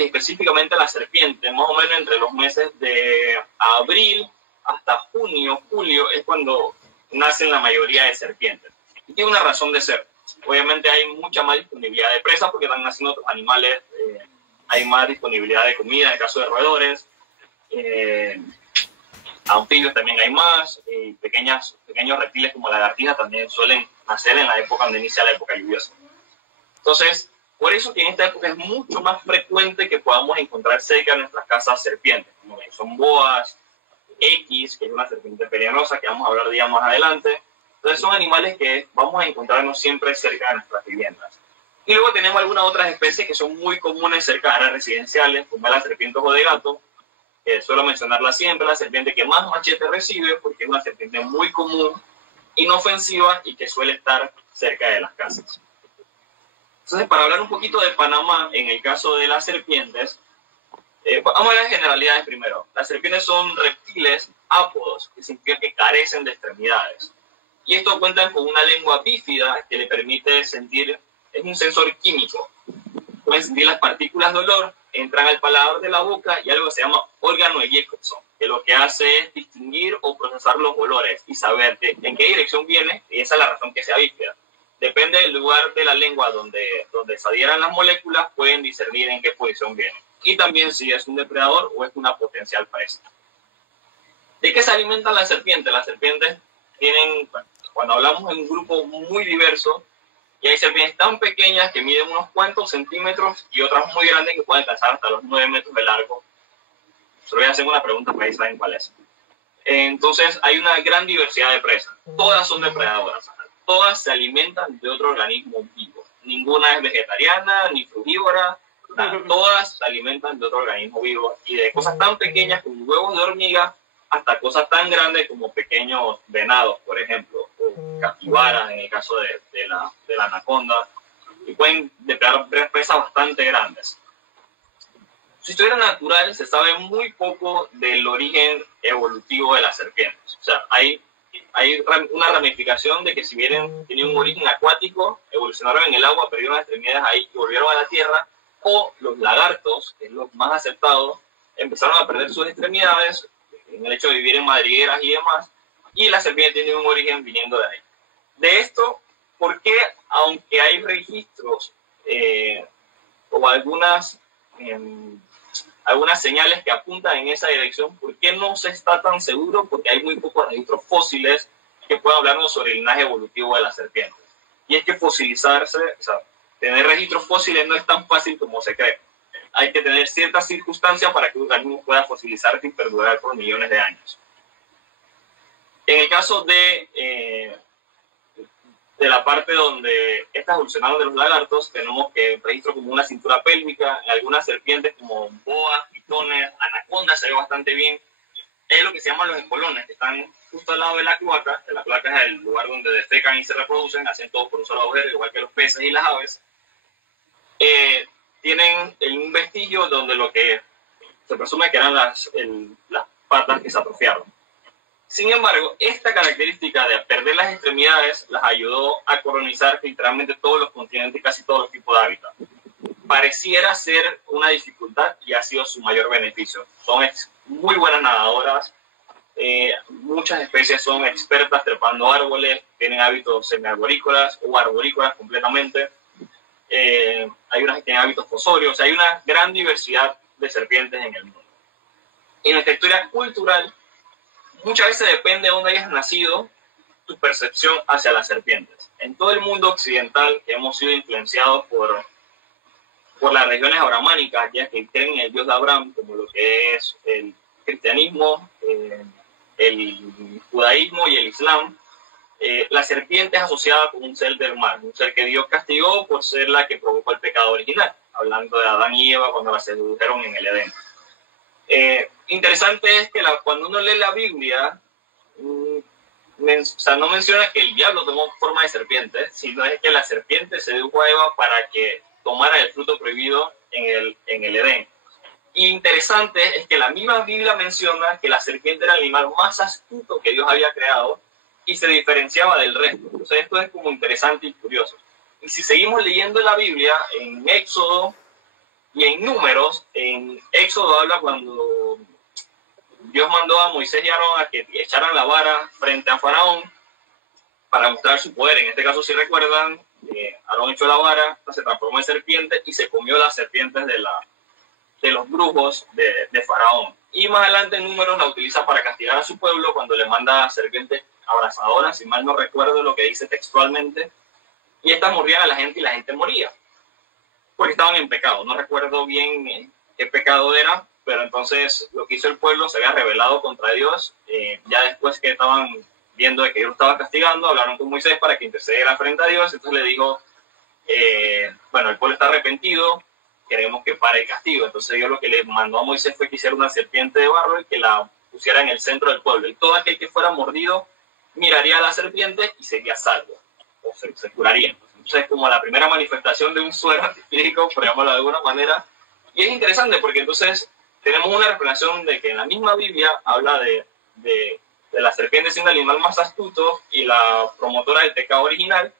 específicamente la serpiente, más o menos entre los meses de abril hasta junio, julio, es cuando nacen la mayoría de serpientes. Y tiene una razón de ser. Obviamente hay mucha más disponibilidad de presas porque están naciendo otros animales, hay más disponibilidad de comida en el caso de roedores, anfibios también hay más, pequeños reptiles como lagartijas también suelen nacer en la época donde inicia la época lluviosa. Entonces, por eso que en esta época es mucho más frecuente que podamos encontrar cerca de nuestras casas serpientes, como son boas, X, que es una serpiente venenosa, que vamos a hablar día más adelante. Entonces son animales que vamos a encontrarnos siempre cerca de nuestras viviendas. Y luego tenemos algunas otras especies que son muy comunes cerca de áreas residenciales, como la serpiente ojo de gato, que suelo mencionarla siempre, la serpiente que más machete recibe, porque es una serpiente muy común, inofensiva y que suele estar cerca de las casas. Entonces, para hablar un poquito de Panamá, en el caso de las serpientes, vamos a ver las generalidades primero. Las serpientes son reptiles ápodos, que significa que carecen de extremidades. Y estos cuentan con una lengua bífida que le permite sentir, es un sensor químico. Pueden sentir las partículas de olor, entran al paladar de la boca y algo que se llama órgano de Jacobson, que lo que hace es distinguir o procesar los olores y saber en qué dirección viene, y esa es la razón que sea bífida. Depende del lugar de la lengua donde se adhieran las moléculas, pueden discernir en qué posición viene. Y también si es un depredador o es una potencial presa. ¿De qué se alimentan las serpientes? Las serpientes tienen, cuando hablamos en un grupo muy diverso, y hay serpientes tan pequeñas que miden unos cuantos centímetros y otras muy grandes que pueden alcanzar hasta los 9 metros de largo. Se voy a hacer una pregunta para que saben cuál es. Entonces hay una gran diversidad de presas. Todas son depredadoras. Todas se alimentan de otro organismo vivo. Ninguna es vegetariana ni frugívora. Todas se alimentan de otro organismo vivo. Y de cosas tan pequeñas como huevos de hormiga hasta cosas tan grandes como pequeños venados, por ejemplo, o capibaras en el caso de la anaconda. Y pueden depredar presas bastante grandes. Su historia natural se sabe muy poco del origen evolutivo de las serpientes. O sea, hay una ramificación de que si bien tenían un origen acuático, evolucionaron en el agua, perdieron las extremidades ahí y volvieron a la tierra, o los lagartos, que es lo más aceptado, empezaron a perder sus extremidades en el hecho de vivir en madrigueras y demás, y la serpiente tiene un origen viniendo de ahí. De esto, ¿por qué, aunque hay registros o algunas señales que apuntan en esa dirección, por qué no se está tan seguro? Porque hay muy pocos registros fósiles que puedan hablarnos sobre el linaje evolutivo de las serpientes. Y es que fosilizarse, o sea, tener registros fósiles no es tan fácil como se cree. Hay que tener ciertas circunstancias para que un organismo pueda fosilizarse y perdurar por millones de años. En el caso de la parte donde estas evolucionaron de los lagartos, tenemos que registro como una cintura pélvica, en algunas serpientes como boas, pitones, anacondas se ve bastante bien. Es lo que se llaman los espolones, que están justo al lado de la cloaca. La cloaca es el lugar donde defecan y se reproducen, hacen todo por un solo agujero, igual que los peces y las aves. Tienen un vestigio donde lo que se presume que eran las patas que se atrofiaron. Sin embargo, esta característica de perder las extremidades las ayudó a colonizar literalmente todos los continentes y casi todos los tipos de hábitat. Pareciera ser una dificultad y ha sido su mayor beneficio. Son muy buenas nadadoras, muchas especies son expertas trepando árboles, tienen hábitos semiarborícolas o arborícolas completamente. Hay unas que tienen hábitos fosorios, o sea, hay una gran diversidad de serpientes en el mundo. En nuestra historia cultural, muchas veces depende de dónde hayas nacido, tu percepción hacia las serpientes. En todo el mundo occidental que hemos sido influenciados por las regiones abramánicas, ya que creen en el Dios de Abraham, como lo que es el cristianismo, el judaísmo y el islam, la serpiente es asociada con un ser del mal, un ser que Dios castigó por ser la que provocó el pecado original, hablando de Adán y Eva cuando la sedujeron en el Edén. Interesante es que cuando uno lee la Biblia, no menciona que el diablo tomó forma de serpiente, sino es que la serpiente sedujo a Eva para que tomara el fruto prohibido en el Edén. Y interesante es que la misma Biblia menciona que la serpiente era el animal más astuto que Dios había creado y se diferenciaba del resto. Entonces esto es como interesante y curioso. Y si seguimos leyendo la Biblia, en Éxodo Y en Números, en Éxodo habla cuando Dios mandó a Moisés y Aarón a que echaran la vara frente a Faraón para mostrar su poder. En este caso, si recuerdan, Aarón echó la vara, se transformó en serpiente y se comió las serpientes de los brujos de Faraón. Y más adelante en Números la utiliza para castigar a su pueblo cuando le manda serpientes abrasadoras, si mal no recuerdo lo que dice textualmente, y estas mordían a la gente y la gente moría, porque estaban en pecado. No recuerdo bien qué pecado era, pero entonces lo que hizo el pueblo se había rebelado contra Dios. Ya después que estaban viendo de que Dios lo estaba castigando, hablaron con Moisés para que intercediera frente a Dios. Entonces le dijo, bueno, el pueblo está arrepentido, queremos que pare el castigo. Entonces Dios lo que le mandó a Moisés fue que hiciera una serpiente de barro y que la pusiera en el centro del pueblo. Y todo aquel que fuera mordido miraría a la serpiente y sería salvo, o se curaría. Entonces, como la primera manifestación de un suero antifídico, por llamarlo de alguna manera. Y es interesante porque entonces tenemos una revelación de que en la misma Biblia habla de la serpiente siendo el animal más astuto y la promotora del pecado original.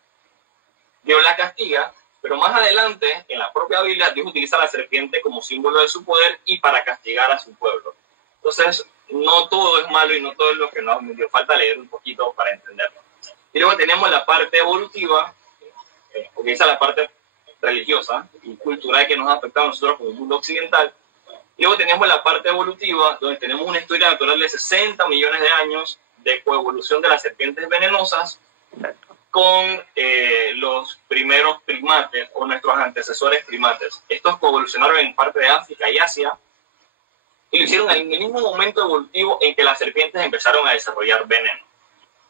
Dios la castiga, pero más adelante, en la propia Biblia, Dios utiliza a la serpiente como símbolo de su poder y para castigar a su pueblo. Entonces, no todo es malo y no todo es lo que nos dio falta leer un poquito para entenderlo. Y luego tenemos la parte evolutiva, porque esa es la parte religiosa y cultural que nos ha afectado a nosotros como mundo occidental. Y luego tenemos la parte evolutiva, donde tenemos una historia natural de 60 millones de años de coevolución de las serpientes venenosas con los primeros primates o nuestros antecesores primates. Estos coevolucionaron en parte de África y Asia y lo hicieron en el mismo momento evolutivo en que las serpientes empezaron a desarrollar veneno.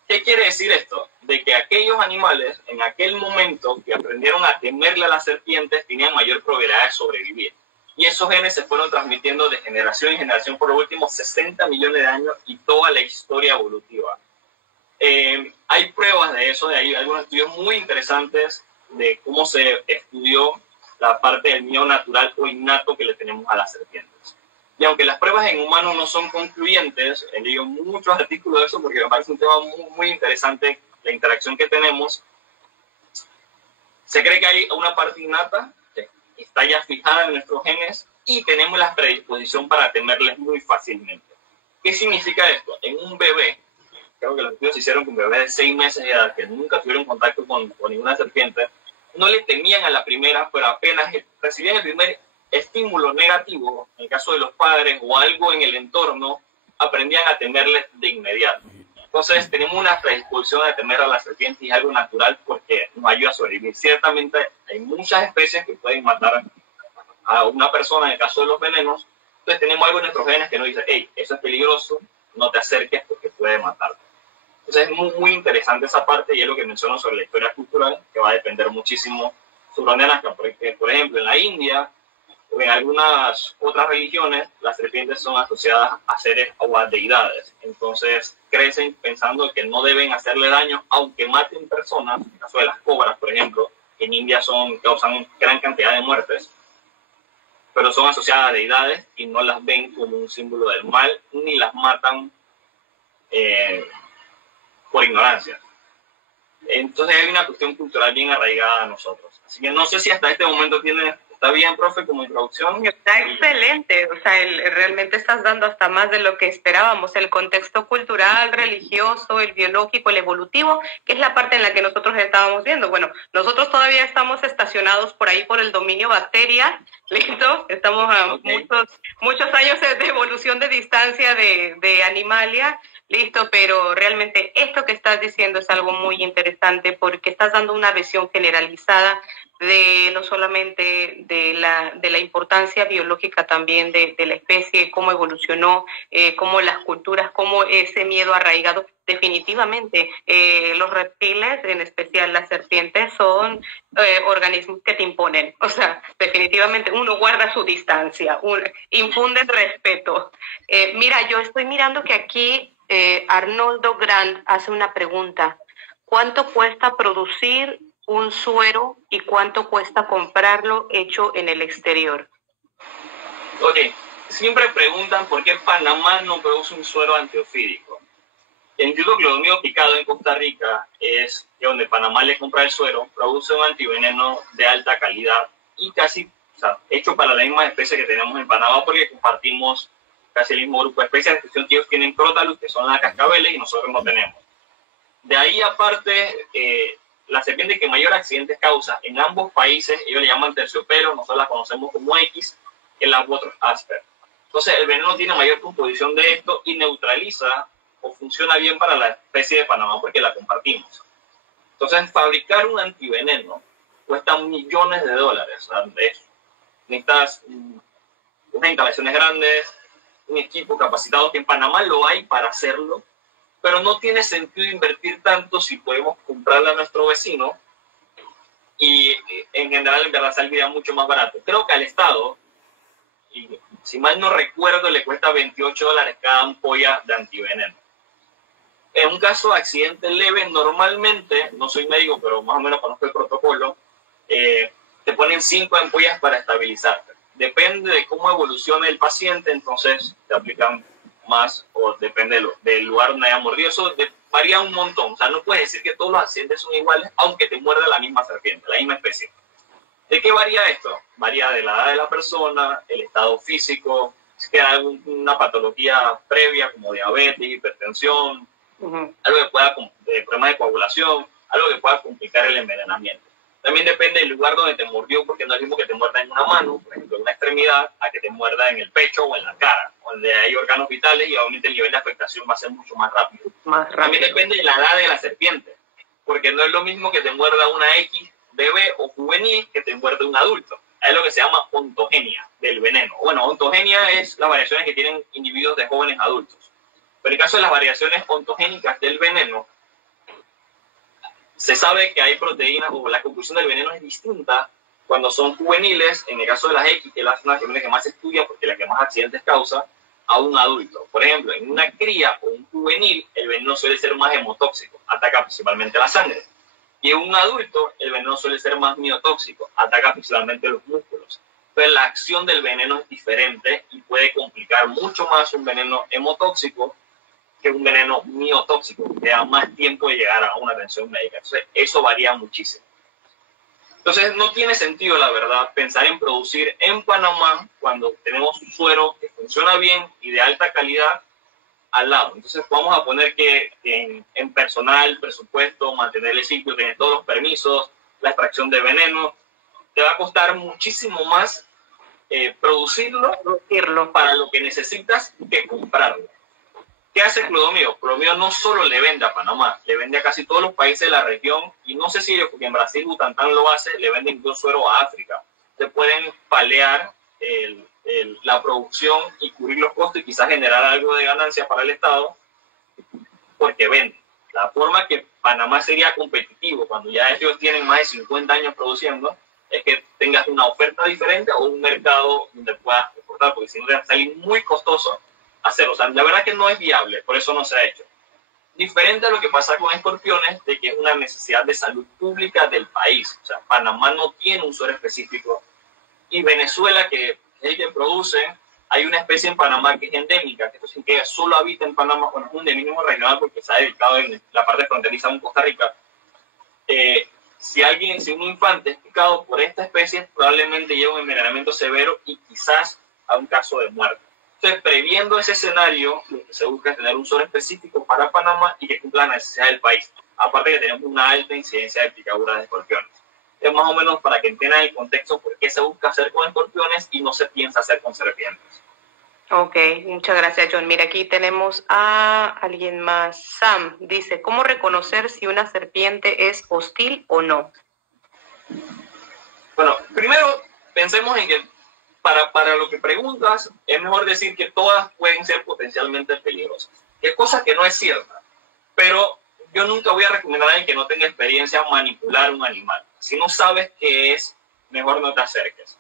¿Qué quiere decir esto? De que aquellos animales en aquel momento que aprendieron a temerle a las serpientes tenían mayor probabilidad de sobrevivir. Y esos genes se fueron transmitiendo de generación en generación por los últimos 60 millones de años y toda la historia evolutiva. Hay pruebas de eso, hay algunos estudios muy interesantes de cómo se estudió la parte del miedo natural o innato que le tenemos a las serpientes. Y aunque las pruebas en humanos no son concluyentes, he leído muchos artículos de eso porque me parece un tema muy, muy interesante, la interacción que tenemos. Se cree que hay una parte innata que está ya fijada en nuestros genes y tenemos la predisposición para temerles muy fácilmente. ¿Qué significa esto? En un bebé, creo que los estudios se hicieron con bebés de 6 meses de edad que nunca tuvieron contacto con ninguna serpiente, no le temían a la primera, pero apenas recibían el primer estímulo negativo, en el caso de los padres o algo en el entorno, aprendían a temerles de inmediato. Entonces tenemos una predisposición a temer a la serpiente y es algo natural porque nos ayuda a sobrevivir. Ciertamente hay muchas especies que pueden matar a una persona en el caso de los venenos. Entonces tenemos algo en nuestros genes que nos dice, hey, eso es peligroso, no te acerques porque puede matarte. Entonces es muy, muy interesante esa parte y es lo que menciono sobre la historia cultural, que va a depender muchísimo sobre dónde nazca. Porque, por ejemplo, en la India o en algunas otras religiones, las serpientes son asociadas a seres o a deidades. Entonces crecen pensando que no deben hacerle daño, aunque maten personas. En el caso de las cobras, por ejemplo, que en India causan gran cantidad de muertes, pero son asociadas a deidades y no las ven como un símbolo del mal, ni las matan por ignorancia. Entonces hay una cuestión cultural bien arraigada a nosotros. Así que no sé si hasta este momento está bien, profe, como introducción. Está excelente, o sea, realmente estás dando hasta más de lo que esperábamos, el contexto cultural, religioso, el biológico, el evolutivo, que es la parte en la que nosotros estábamos viendo. Bueno, nosotros todavía estamos estacionados por ahí por el dominio bacteria, ¿listo? Estamos a muchos años de evolución de distancia de Animalia, listo, pero realmente esto que estás diciendo es algo muy interesante porque estás dando una visión generalizada de no solamente de la importancia biológica también de la especie, cómo evolucionó, cómo las culturas, cómo ese miedo arraigado. Definitivamente, los reptiles, en especial las serpientes, son organismos que te imponen. O sea, definitivamente uno guarda su distancia, infunde respeto. Mira, yo estoy mirando que aquí Arnoldo Grant hace una pregunta. ¿Cuánto cuesta producir un suero y cuánto cuesta comprarlo hecho en el exterior? Ok, siempre preguntan por qué Panamá no produce un suero antiofídico. El cloromio picado en Costa Rica es que donde Panamá le compra el suero, produce un antiveneno de alta calidad y casi o sea, hecho para la misma especie que tenemos en Panamá, porque compartimos casi el mismo grupo de especies, a excepción que ellos tienen Crotalus, que son las cascabeles, y nosotros no tenemos. De ahí aparte, la serpiente que mayor accidentes causa en ambos países, ellos le llaman terciopelo, nosotros la conocemos como X, que es la Water Asper. Entonces, el veneno tiene mayor composición de esto y neutraliza o funciona bien para la especie de Panamá porque la compartimos. Entonces, fabricar un antiveneno cuesta millones de dólares. Necesitas unas instalaciones grandes, un equipo capacitado, que en Panamá lo hay para hacerlo, pero no tiene sentido invertir tanto si podemos comprarle a nuestro vecino y en general en verdad saldría mucho más barato. Creo que al Estado, y si mal no recuerdo, le cuesta $28 cada ampolla de antiveneno. En un caso de accidente leve, normalmente, no soy médico, pero más o menos conozco el protocolo, te ponen 5 ampollas para estabilizarte. Depende de cómo evolucione el paciente, entonces te aplican más, o depende del lugar donde haya mordido. Eso varía un montón. O sea, no puedes decir que todos los accidentes son iguales, aunque te muerda la misma serpiente, la misma especie. ¿De qué varía esto? Varía de la edad de la persona, el estado físico, si tiene alguna patología previa como diabetes, hipertensión, algo que pueda, problemas de coagulación, algo que pueda complicar el envenenamiento. También depende del lugar donde te mordió, porque no es lo mismo que te muerda en una mano, por ejemplo, en una extremidad, a que te muerda en el pecho o en la cara, donde hay órganos vitales y obviamente el nivel de afectación va a ser mucho más rápido. También depende de la edad de la serpiente, porque no es lo mismo que te muerda una X bebé o juvenil que te muerde un adulto. Es lo que se llama ontogenia del veneno. Bueno, ontogenia es las variaciones que tienen individuos de jóvenes adultos. Pero en el caso de las variaciones ontogénicas del veneno, se sabe que hay proteínas, o la composición del veneno es distinta cuando son juveniles, en el caso de las X, que es la serpiente que más se estudia porque es la que más accidentes causa, a un adulto. Por ejemplo, en una cría o un juvenil, el veneno suele ser más hemotóxico, ataca principalmente la sangre. Y en un adulto, el veneno suele ser más miotóxico, ataca principalmente los músculos. Pero la acción del veneno es diferente y puede complicar mucho más un veneno hemotóxico que un veneno miotóxico, que da más tiempo de llegar a una atención médica. Entonces, eso varía muchísimo. Entonces, no tiene sentido, la verdad, pensar en producir en Panamá cuando tenemos un suero que funciona bien y de alta calidad al lado. Entonces, vamos a poner que en personal, presupuesto, mantener el sitio, tener todos los permisos, la extracción de veneno, te va a costar muchísimo más producirlo para lo que necesitas que comprarlo. ¿Qué hace Clodomiro? Clodomiro no solo le vende a Panamá, le vende a casi todos los países de la región, y no sé si porque en Brasil Butantan lo hace, le vende incluso suero a África. Se pueden palear la producción y cubrir los costos y quizás generar algo de ganancia para el Estado porque venden. La forma que Panamá sería competitivo cuando ya ellos tienen más de 50 años produciendo es que tengas una oferta diferente o un mercado donde puedas exportar, porque si no te va a salir muy costoso hacerlo. O sea, la verdad que no es viable, por eso no se ha hecho. Diferente a lo que pasa con escorpiones, de que es una necesidad de salud pública del país. O sea, Panamá no tiene un suero específico y Venezuela, que es el que produce, hay una especie en Panamá que es endémica, que esto significa que solo habita en Panamá, bueno, es un endemismo regional porque se ha dedicado en la parte fronteriza con Costa Rica. Si un infante es picado por esta especie, probablemente lleva un envenenamiento severo y quizás a un caso de muerte. Entonces, previendo ese escenario, lo que se busca es tener un suero específico para Panamá y que cumpla la necesidad del país. Aparte que tenemos una alta incidencia de picaduras de escorpiones. Es más o menos para que entiendan el contexto por qué se busca hacer con escorpiones y no se piensa hacer con serpientes. Ok, muchas gracias, John. Mira, aquí tenemos a alguien más. Sam dice, ¿cómo reconocer si una serpiente es hostil o no? Bueno, primero pensemos en que para lo que preguntas, es mejor decir que todas pueden ser potencialmente peligrosas. Es cosa que no es cierta, pero yo nunca voy a recomendar a alguien que no tenga experiencia manipular un animal. Si no sabes qué es, mejor no te acerques.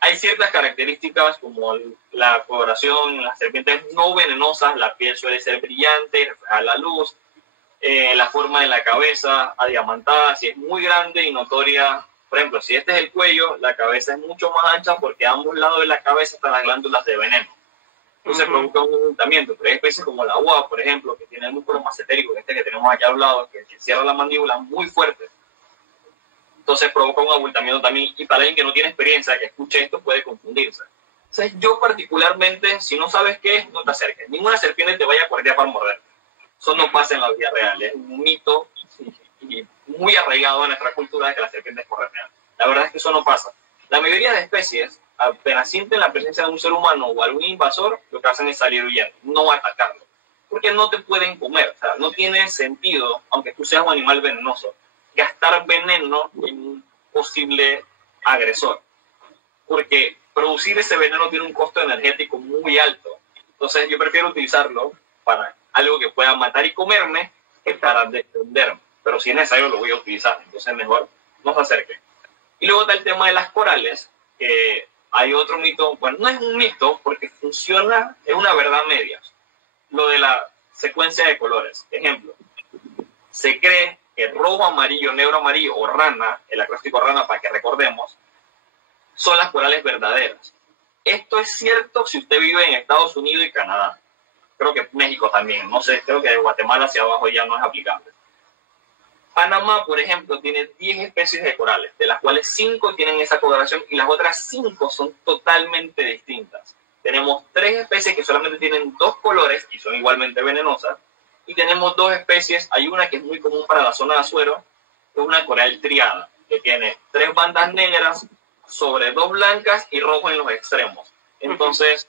Hay ciertas características como la coloración, las serpientes no venenosas, la piel suele ser brillante, reflejar la luz, la forma de la cabeza adiamantada, si es muy grande y notoria. Por ejemplo, si este es el cuello, la cabeza es mucho más ancha porque a ambos lados de la cabeza están las glándulas de veneno. Entonces provoca un ocultamiento. Pero hay especies como la boa, por ejemplo, que tiene el músculo macetérico, que tenemos aquí al lado, que cierra la mandíbula muy fuerte. Entonces provoca un abultamiento también, y para alguien que no tiene experiencia, que escuche esto, puede confundirse. Entonces yo particularmente, si no sabes qué es, no te acerques. Ninguna serpiente te vaya a correr para morder. Eso no pasa en la vida real. Es un mito y muy arraigado en nuestra cultura de que las serpientes corren. La verdad es que eso no pasa. La mayoría de especies, apenas sienten la presencia de un ser humano o algún invasor, lo que hacen es salir huyendo, no atacarlo. Porque no te pueden comer. O sea, no tiene sentido, aunque tú seas un animal venenoso, gastar veneno en un posible agresor. Porque producir ese veneno tiene un costo energético muy alto. Entonces yo prefiero utilizarlo para algo que pueda matar y comerme que para defenderme. Pero si es necesario lo voy a utilizar. Entonces mejor no se acerque. Y luego está el tema de las corales, que hay otro mito. Bueno, no es un mito porque funciona, es una verdad media. Lo de la secuencia de colores. Ejemplo, se cree que rojo, amarillo, negro, amarillo o rana, el acróstico rana para que recordemos, son las corales verdaderas. Esto es cierto si usted vive en Estados Unidos y Canadá. Creo que México también. No sé, creo que de Guatemala hacia abajo ya no es aplicable. Panamá, por ejemplo, tiene 10 especies de corales, de las cuales 5 tienen esa coloración y las otras 5 son totalmente distintas. Tenemos 3 especies que solamente tienen 2 colores y son igualmente venenosas. Y tenemos 2 especies, hay una que es muy común para la zona de Azuero, que es una coral triada, que tiene 3 bandas negras sobre 2 blancas y rojo en los extremos. Entonces,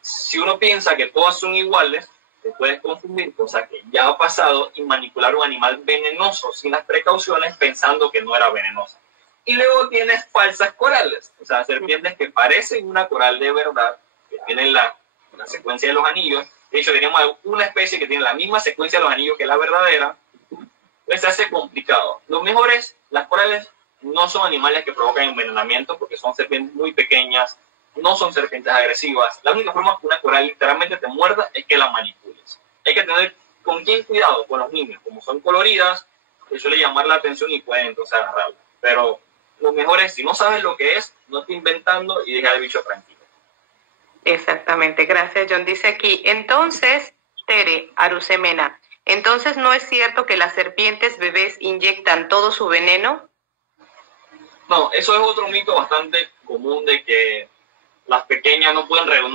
si uno piensa que todas son iguales, te puedes confundir, cosa que ya ha pasado, y manipular un animal venenoso sin las precauciones pensando que no era venenosa. Y luego tienes falsas corales, o sea, serpientes que parecen una coral de verdad, que tienen la secuencia de los anillos. De hecho, tenemos una especie que tiene la misma secuencia de los anillos que la verdadera. Pues se hace complicado. Lo mejor es, las corales no son animales que provocan envenenamiento porque son serpientes muy pequeñas, no son serpientes agresivas. La única forma que una coral literalmente te muerda es que la manipules. Hay que tener con quién cuidado, con los niños. Como son coloridas, les suele llamar la atención y pueden entonces agarrarla. Pero lo mejor es, si no sabes lo que es, no te inventando y deja al bicho tranquilo. Exactamente, gracias John. Dice aquí, entonces, Tere Arusemena, entonces no es cierto que las serpientes bebés inyectan todo su veneno. No, eso es otro mito bastante común de que las pequeñas no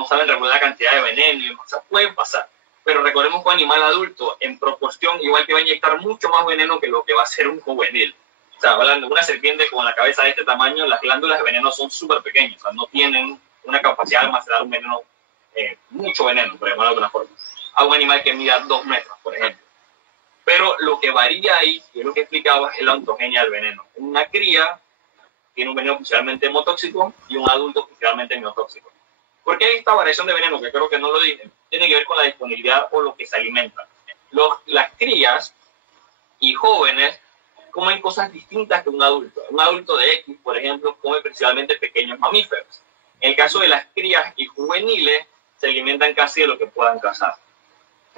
saben regular la cantidad de veneno, o sea, pueden pasar. Pero recordemos que un animal adulto, en proporción, igual que va a inyectar mucho más veneno que lo que va a ser un juvenil. O sea, hablando de una serpiente con la cabeza de este tamaño, las glándulas de veneno son súper pequeñas, o sea, no tienen una capacidad de almacenar un veneno, mucho veneno, por llamarlo de alguna forma, a un animal que mida 2 metros, por ejemplo. Pero lo que varía ahí, y es lo que explicaba, es la ontogenia del veneno. Una cría tiene un veneno principalmente hemotóxico y un adulto principalmente miotóxico. ¿Por qué hay esta variación de veneno? Que creo que no lo dije. Tiene que ver con la disponibilidad o lo que se alimenta. Las crías y jóvenes comen cosas distintas que un adulto. Un adulto de X, por ejemplo, come principalmente pequeños mamíferos. En el caso de las crías y juveniles, se alimentan casi de lo que puedan cazar.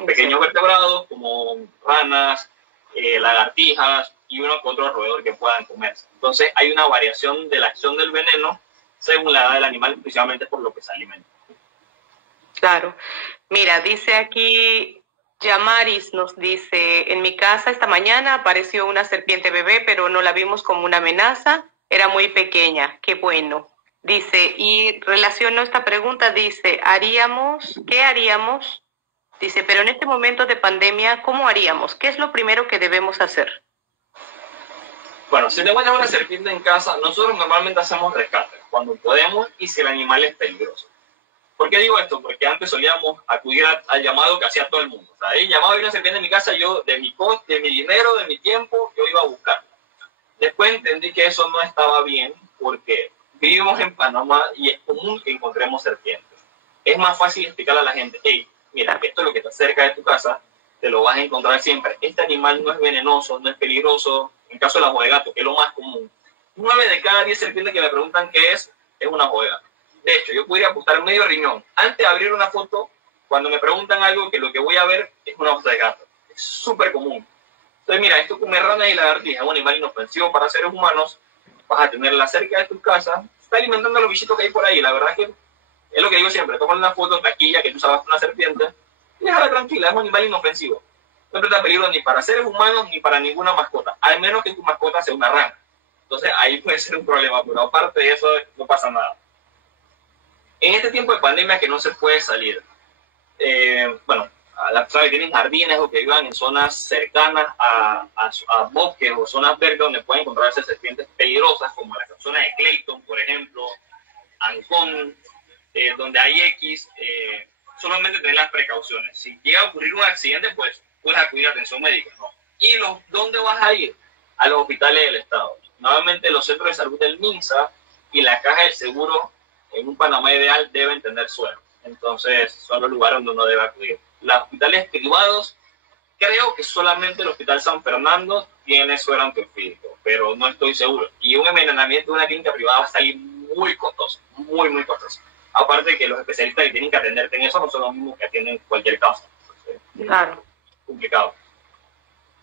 Pequeños vertebrados como ranas, lagartijas y uno que otro roedor que puedan comerse. Entonces hay una variación de la acción del veneno según la edad del animal, principalmente por lo que se alimenta. Claro. Mira, dice aquí, Yamaris nos dice, en mi casa esta mañana apareció una serpiente bebé, pero no la vimos como una amenaza, era muy pequeña, qué bueno. Dice, y relaciono esta pregunta, dice, ¿qué haríamos? Dice, pero en este momento de pandemia, ¿cómo haríamos? ¿Qué es lo primero que debemos hacer? Bueno, si te encuentras una serpiente en casa, nosotros normalmente hacemos rescate cuando podemos y si el animal es peligroso. ¿Por qué digo esto? Porque antes solíamos acudir al llamado que hacía todo el mundo. O sea, el llamado de una serpiente en mi casa, yo de mi dinero, de mi tiempo, yo iba a buscarla. Después entendí que eso no estaba bien porque vivimos en Panamá y es común que encontremos serpientes. Es más fácil explicarle a la gente, hey, mira, esto es lo que está cerca de tu casa, te lo vas a encontrar siempre. Este animal no es venenoso, no es peligroso. En caso de la jovegato, que es lo más común. 9 de cada 10 serpientes que me preguntan qué es una jovegato. De hecho, yo podría apostar medio riñón. Antes de abrir una foto, cuando me preguntan algo, que lo que voy a ver es una hoja de gato. Es súper común. Entonces, mira, esto come ranas y lagartijas, es un animal inofensivo para seres humanos. Vas a tenerla cerca de tu casa. Está alimentando a los bichitos que hay por ahí. La verdad es que es lo que digo siempre. Toma una foto, taquilla, que tú sabes una serpiente, y déjala tranquila, es un animal inofensivo. no presenta peligro ni para seres humanos ni para ninguna mascota, al menos que tu mascota sea una rana. Entonces ahí puede ser un problema, pero aparte de eso no pasa nada. En este tiempo de pandemia que no se puede salir, bueno, a las personas que tienen jardines o que vivan en zonas cercanas a bosques o zonas verdes donde pueden encontrarse serpientes peligrosas, como la zona de Clayton, por ejemplo, Ancón, donde hay X, solamente tener las precauciones. Si llega a ocurrir un accidente, pues puedes acudir a atención médica, ¿no? ¿Y dónde vas a ir? A los hospitales del Estado. Nuevamente, los centros de salud del MINSA y la Caja del Seguro en un Panamá ideal deben tener suero. Entonces, son los lugares donde uno debe acudir. Los hospitales privados, creo que solamente el Hospital San Fernando tiene suero antiofídico, pero no estoy seguro. Y un envenenamiento de una clínica privada va a salir muy costoso, muy, muy costoso. Aparte de que los especialistas que tienen que atenderte en eso no son los mismos que atienden cualquier caso. Entonces, claro. Complicado.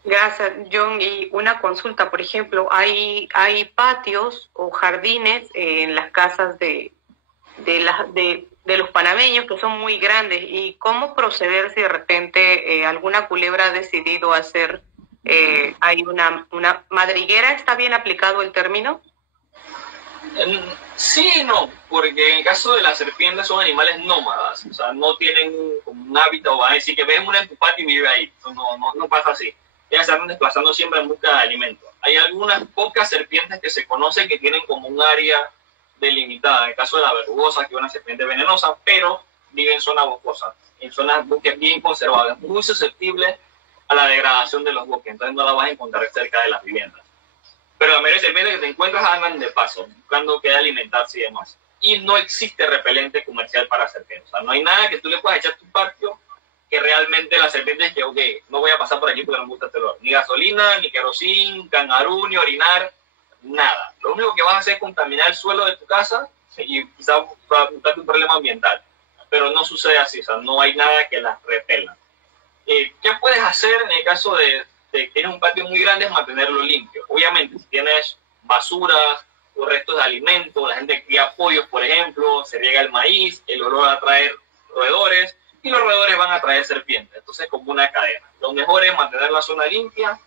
Gracias, John. Y una consulta, por ejemplo, ¿hay patios o jardines en las casas de los panameños que son muy grandes? ¿Y cómo proceder si de repente alguna culebra ha decidido hacer, hay una madriguera? ¿Está bien aplicado el término? Sí y no, porque en el caso de las serpientes son animales nómadas, o sea, no tienen un hábitat o van a decir que ven una en tu patio y vive ahí. No pasa así. Ellas se están desplazando siempre en busca de alimento. Hay algunas pocas serpientes que se conocen que tienen como un área delimitada. En el caso de la verrugosa, que es una serpiente venenosa, pero vive en zonas boscosas, en zonas bosques bien conservadas, muy susceptibles a la degradación de los bosques, entonces no la vas a encontrar cerca de las viviendas. Pero la mayoría de serpientes que te encuentras andan de paso, buscando qué alimentarse y demás. Y no existe repelente comercial para serpientes. O sea, no hay nada que tú le puedas echar a tu patio que realmente la serpiente es que, ok, no voy a pasar por aquí porque no me gusta este olor. Ni gasolina, ni querosín, cangarú, ni orinar, nada. Lo único que vas a hacer es contaminar el suelo de tu casa y quizás buscarte un problema ambiental. Pero no sucede así, o sea, no hay nada que las repela. ¿Qué puedes hacer en el caso de que tienes un patio muy grande? Es mantenerlo limpio. Obviamente, si tienes basura o restos de alimentos, la gente cría pollos, por ejemplo, se riega el maíz, el olor va a traer roedores y los roedores van a traer serpientes. Entonces, como una cadena. Lo mejor es mantener la zona limpia,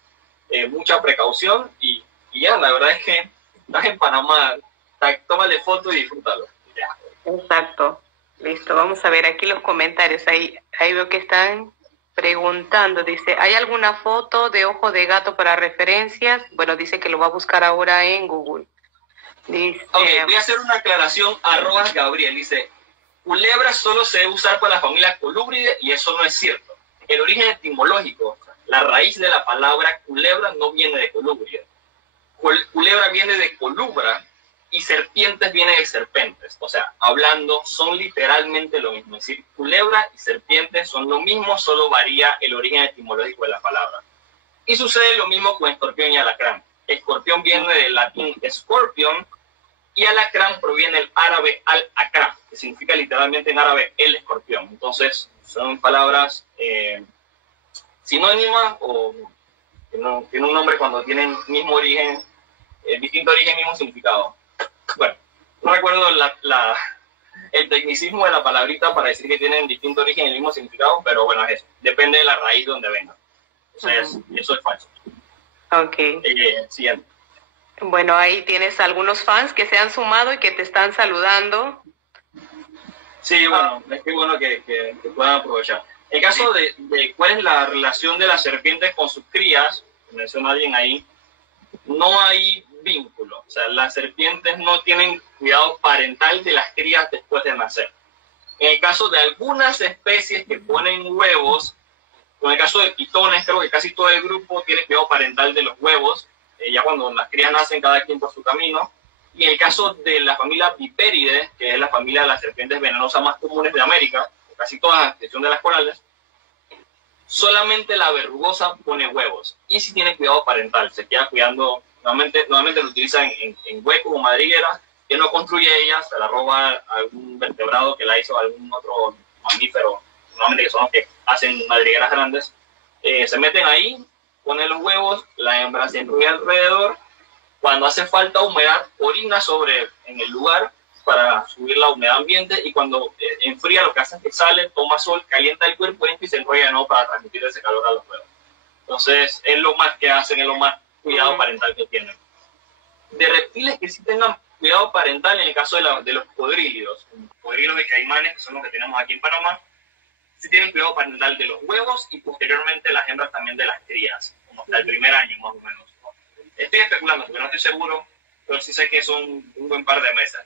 mucha precaución y ya, la verdad es que estás en Panamá, tómale foto y disfrútalo. Ya. Exacto. Listo, vamos a ver aquí los comentarios. Ahí veo que están preguntando. Dice, ¿hay alguna foto de ojo de gato para referencias? Bueno, dice que lo va a buscar ahora en Google. Dice, voy a hacer una aclaración. @Gabriel dice, culebra solo se debe usar para la familia Colubridae y eso no es cierto. El origen etimológico, la raíz de la palabra culebra no viene de Colubridae. Culebra viene de colubra y serpientes viene de serpentes. O sea, hablando, son literalmente lo mismo. Es decir, culebra y serpientes son lo mismo, solo varía el origen etimológico de la palabra. Y sucede lo mismo con escorpión y alacrán. Escorpión viene del latín scorpion y alacrán proviene del árabe al-akram, que significa literalmente en árabe el escorpión. Entonces, son palabras sinónimas o que no tienen un nombre cuando tienen mismo origen, distinto origen, mismo significado. Bueno, no recuerdo el tecnicismo de la palabrita para decir que tienen distinto origen y el mismo significado, pero bueno, es eso. Depende de la raíz donde venga. Entonces, eso es falso. Ok. Siguiente. Bueno, ahí tienes algunos fans que se han sumado y que te están saludando. Sí, bueno, es que bueno que puedan aprovechar. En caso de cuál es la relación de las serpientes con sus crías, menciona alguien ahí, no hay vínculo. O sea, las serpientes no tienen cuidado parental de las crías después de nacer. En el caso de algunas especies que ponen huevos, en el caso de pitones, creo que casi todo el grupo tiene cuidado parental de los huevos, ya cuando las crías nacen cada quien por su camino. Y en el caso de la familia Viperidae, que es la familia de las serpientes venenosas más comunes de América, casi todas, a excepción de las corales, solamente la verrugosa pone huevos. Y si tiene cuidado parental, se queda cuidando, normalmente lo utiliza en huecos o madrigueras, que no construye ella, se la roba a algún vertebrado que la hizo algún otro mamífero, normalmente que son los que hacen madrigueras grandes, se meten ahí, ponen los huevos, la hembra se enrolla alrededor, cuando hace falta humedad, orina en el lugar para subir la humedad ambiente y cuando enfría lo que hace es que sale, toma sol, calienta el cuerpo y se enrolla de nuevo para transmitir ese calor a los huevos. Entonces, es lo más que hacen, es lo más cuidado parental que tienen. De reptiles que sí tengan cuidado parental, en el caso de los cocodrilos y caimanes, que son los que tenemos aquí en Panamá, sí tienen cuidado parental de los huevos y posteriormente las hembras también de las crías, como hasta el primer año más o menos. Estoy especulando porque no estoy seguro, pero sí sé que son un buen par de meses,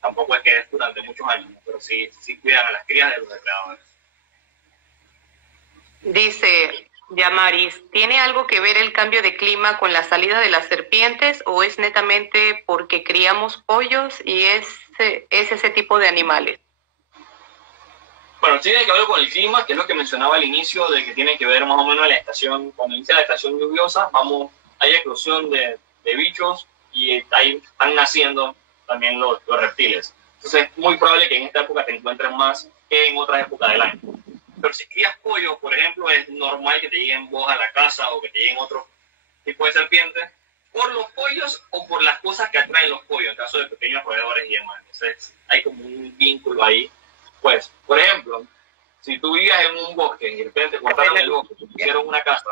tampoco es que es durante muchos años, pero sí cuidan a las crías de los depredadores. Dice Yamaris, ¿tiene algo que ver el cambio de clima con la salida de las serpientes o es netamente porque criamos pollos y es ese tipo de animales? Bueno, tiene que ver con el clima, que es lo que mencionaba al inicio, de que tiene que ver más o menos la estación, cuando inicia la estación lluviosa, hay eclosión de bichos y ahí están naciendo también los reptiles. Entonces es muy probable que en esta época te encuentres más que en otras épocas del año. Pero si crías pollos, por ejemplo, es normal que te lleguen vos a la casa o que te lleguen otro tipo de serpientes por los pollos o por las cosas que atraen los pollos, en caso de pequeños roedores y demás. Entonces hay como un vínculo ahí. Pues, por ejemplo, si tú vivías en un bosque y de repente cortaron el bosque, te pusieron una casa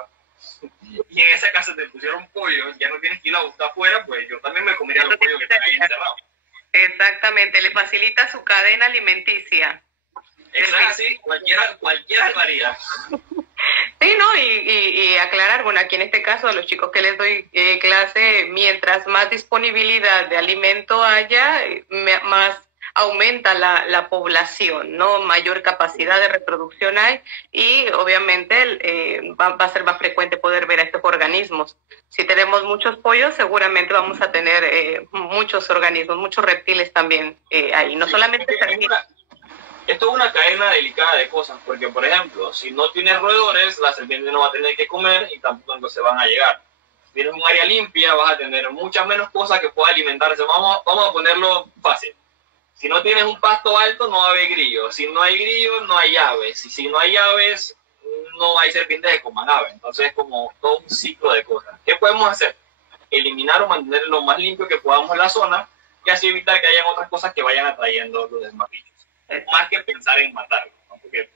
y en esa casa te pusieron pollo, ya no tienes que ir a buscar afuera, pues yo también me comería los pollos que están ahí encerrados. Exactamente, le facilita su cadena alimenticia. Eso es así, cualquiera lo haría. Sí, ¿no? Y aclarar, bueno, aquí en este caso a los chicos que les doy clase, mientras más disponibilidad de alimento haya, más aumenta la población, ¿no? Mayor capacidad de reproducción hay y obviamente va a ser más frecuente poder ver a estos organismos. Si tenemos muchos pollos, seguramente vamos a tener muchos organismos, muchos reptiles también ahí, no solamente serpientes. Esto es una cadena delicada de cosas, porque, por ejemplo, si no tienes roedores, la serpiente no va a tener que comer y tampoco entonces van a llegar. Si tienes un área limpia, vas a tener muchas menos cosas que pueda alimentarse. Vamos a ponerlo fácil. Si no tienes un pasto alto, no va a haber grillos. Si no hay grillos, no hay aves. Y si no hay aves, no hay serpientes que coman aves. Entonces es como todo un ciclo de cosas. ¿Qué podemos hacer? Eliminar o mantener lo más limpio que podamos la zona y así evitar que hayan otras cosas que vayan atrayendo los demás bichos. Más que pensar en matarlos, ¿no? Porque